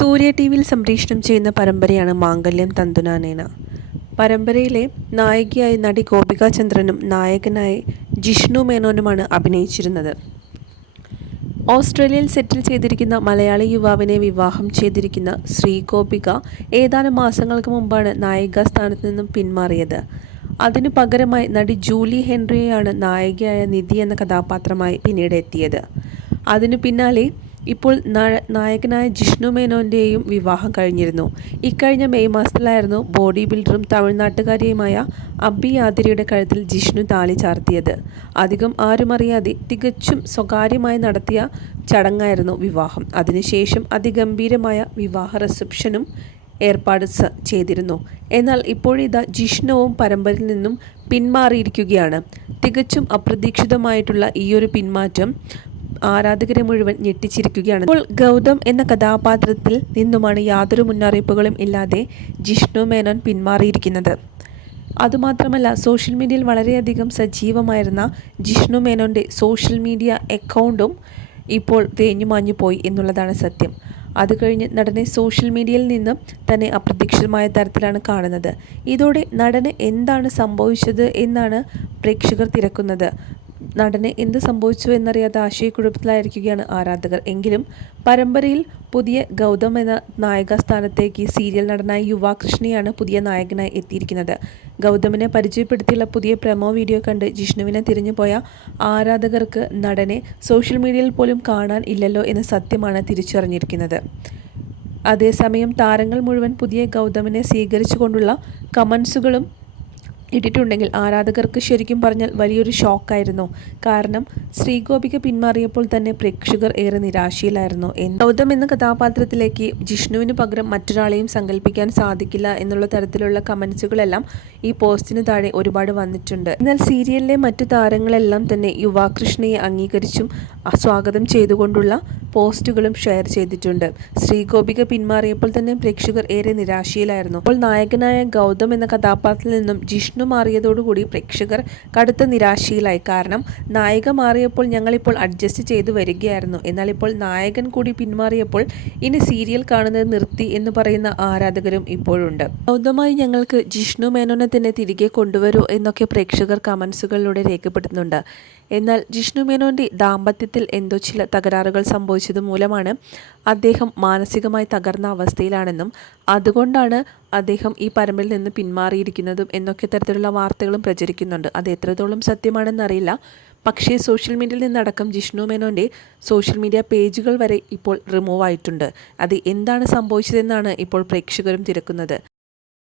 സൂര്യ T വിയിൽ സംപ്രേഷണം ചെയ്യുന്ന പരമ്പരയാണ് മാംഗല്യം തന്തുനാനേന. പരമ്പരയിലെ നായികയായി നടി ഗോപിക ചന്ദ്രനും നായകനായി ജിഷ്ണു മേനോനുമാണ് അഭിനയിച്ചിരുന്നത്. ഓസ്ട്രേലിയയിൽ സെറ്റിൽ ചെയ്തിരിക്കുന്ന മലയാളി യുവാവിനെ വിവാഹം ചെയ്തിരിക്കുന്ന ശ്രീ ഗോപിക ഏതാനും മാസങ്ങൾക്ക് മുമ്പാണ് നായിക സ്ഥാനത്ത് നിന്നും പിന്മാറിയത്. അതിനു പകരമായി നടി ജൂലി ഹെൻറിയെയാണ് നായികയായ നിധി എന്ന കഥാപാത്രമായി പിന്നീട് എത്തിയത്. അതിനു പിന്നാലെ ഇപ്പോൾ നായകനായ ജിഷ്ണു മേനോന്റെയും വിവാഹം കഴിഞ്ഞിരുന്നു. ഇക്കഴിഞ്ഞ മെയ് മാസത്തിലായിരുന്നു ബോഡി ബിൽഡറും തമിഴ്നാട്ടുകാരിയുമായ അബി ആതിരയുടെ കഴുത്തിൽ ജിഷ്ണു താലി ചാർത്തിയത്. അധികം ആരും അറിയാതെ തികച്ചും സ്വകാര്യമായി നടത്തിയ ചടങ്ങായിരുന്നു വിവാഹം. അതിനുശേഷം അതിഗംഭീരമായ വിവാഹ റിസപ്ഷനും ഏർപ്പാട് ചെയ്തിരുന്നു. എന്നാൽ ഇപ്പോഴിതാ ജിഷ്ണുവും പരമ്പരയിൽ നിന്നും പിന്മാറിയിരിക്കുകയാണ്. തികച്ചും അപ്രതീക്ഷിതമായിട്ടുള്ള ഈയൊരു പിന്മാറ്റം ആരാധകരെ മുഴുവൻ ഞെട്ടിച്ചിരിക്കുകയാണ്. ഇപ്പോൾ ഗൗതം എന്ന കഥാപാത്രത്തിൽ നിന്നുമാണ് യാതൊരു മുന്നറിയിപ്പുകളും ഇല്ലാതെ ജിഷ്ണു മേനോൻ പിന്മാറിയിരിക്കുന്നത്. അതുമാത്രമല്ല സോഷ്യൽ മീഡിയയിൽ വളരെയധികം സജീവമായിരുന്ന ജിഷ്ണു മേനോന്റെ സോഷ്യൽ മീഡിയ അക്കൗണ്ടും ഇപ്പോൾ തേഞ്ഞു മാഞ്ഞു പോയി എന്നുള്ളതാണ് സത്യം. അത് കഴിഞ്ഞ് നടനെ സോഷ്യൽ മീഡിയയിൽ നിന്നും തന്നെ അപ്രതീക്ഷിതമായ തരത്തിലാണ് കാണുന്നത്. ഇതോടെ നടന് എന്താണ് സംഭവിച്ചത് എന്നാണ് പ്രേക്ഷകർ തിരക്കുന്നത്. നടന് എന്ത് സംഭവിച്ചു എന്നറിയാതെ ആശയക്കുഴപ്പത്തിലായിരിക്കുകയാണ് ആരാധകർ. എങ്കിലും പരമ്പരയിൽ പുതിയ ഗൗതം എന്ന നായക സ്ഥാനത്തേക്ക് സീരിയൽ നടനായ യുവാകൃഷ്ണയാണ് പുതിയ നായകനായി എത്തിയിരിക്കുന്നത്. ഗൗതമിനെ പരിചയപ്പെടുത്തിയുള്ള പുതിയ പ്രമോ വീഡിയോ കണ്ട് ജിഷ്ണുവിനെ തിരിഞ്ഞുപോയ ആരാധകർക്ക് നടനെ സോഷ്യൽ മീഡിയയിൽ പോലും കാണാൻ ഇല്ലല്ലോ എന്ന സത്യമാണ് തിരിച്ചറിഞ്ഞിരിക്കുന്നത്. അതേസമയം താരങ്ങൾ മുഴുവൻ പുതിയ ഗൗതമിനെ സ്വീകരിച്ചുകൊണ്ടുള്ള കമൻസുകളും ഇട്ടിട്ടുണ്ടെങ്കിൽ ആരാധകർക്ക് ശരിക്കും പറഞ്ഞാൽ വലിയൊരു ഷോക്കായിരുന്നു. കാരണം ശ്രീഗോപിക പിന്മാറിയപ്പോൾ തന്നെ പ്രേക്ഷകർ ഏറെ നിരാശയിലായിരുന്നു. ഗൗതം എന്ന കഥാപാത്രത്തിലേക്ക് ജിഷ്ണുവിന് പകരം മറ്റൊരാളെയും സങ്കല്പിക്കാൻ സാധിക്കില്ല എന്നുള്ള തരത്തിലുള്ള കമൻസുകളെല്ലാം ഈ പോസ്റ്റിന് താഴെ ഒരുപാട് വന്നിട്ടുണ്ട്. എന്നാൽ സീരിയലിലെ മറ്റു താരങ്ങളെല്ലാം തന്നെ യുവാകൃഷ്ണയെ അംഗീകരിച്ചും സ്വാഗതം ചെയ്തുകൊണ്ടുള്ള പോസ്റ്റുകളും ഷെയർ ചെയ്തിട്ടുണ്ട്. ശ്രീഗോപിക പിന്മാറിയപ്പോൾ തന്നെ പ്രേക്ഷകർ ഏറെ നിരാശയിലായിരുന്നു. അപ്പോൾ നായകനായ ഗൗതം എന്ന കഥാപാത്രത്തിൽ നിന്നും ജിഷ്ണു മാറിയതോടുകൂടി പ്രേക്ഷകർ കടുത്ത നിരാശയിലായി. കാരണം നായിക മാറിയപ്പോൾ ഞങ്ങളിപ്പോൾ അഡ്ജസ്റ്റ് ചെയ്തു വരികയായിരുന്നു. എന്നാൽ ഇപ്പോൾ നായകൻ കൂടി പിന്മാറിയപ്പോൾ ഇനി സീരിയൽ കാണുന്നത് നിർത്തി എന്ന് പറയുന്ന ആരാധകരും ഇപ്പോഴുണ്ട്. ഗൗതമായി ഞങ്ങൾക്ക് ജിഷ്ണു മേനോനെ തന്നെ തിരികെ കൊണ്ടുവരൂ എന്നൊക്കെ പ്രേക്ഷകർ കമൻസുകളിലൂടെ രേഖപ്പെടുത്തുന്നുണ്ട്. എന്നാൽ ജിഷ്ണു മേനോന്റെ ദാമ്പത്യത്തിൽ എന്തോ ചില തകരാറുകൾ സംഭവിച്ചത് മൂലമാണ് അദ്ദേഹം മാനസികമായി തകർന്ന അവസ്ഥയിലാണെന്നും അതുകൊണ്ടാണ് അദ്ദേഹം ഈ പരമ്പിൽ നിന്ന് പിന്മാറിയിരിക്കുന്നതും എന്നൊക്കെ തരത്തിലുള്ള വാർത്തകളും പ്രചരിക്കുന്നുണ്ട്. അത് എത്രത്തോളം സത്യമാണെന്നറിയില്ല. പക്ഷേ സോഷ്യൽ മീഡിയയിൽ നിന്നടക്കം ജിഷ്ണു മേനോന്റെ സോഷ്യൽ മീഡിയ പേജുകൾ വരെ ഇപ്പോൾ റിമൂവ് ആയിട്ടുണ്ട്. അത് എന്താണ് സംഭവിച്ചതെന്നാണ് ഇപ്പോൾ പ്രേക്ഷകരും തിരക്കുന്നത്.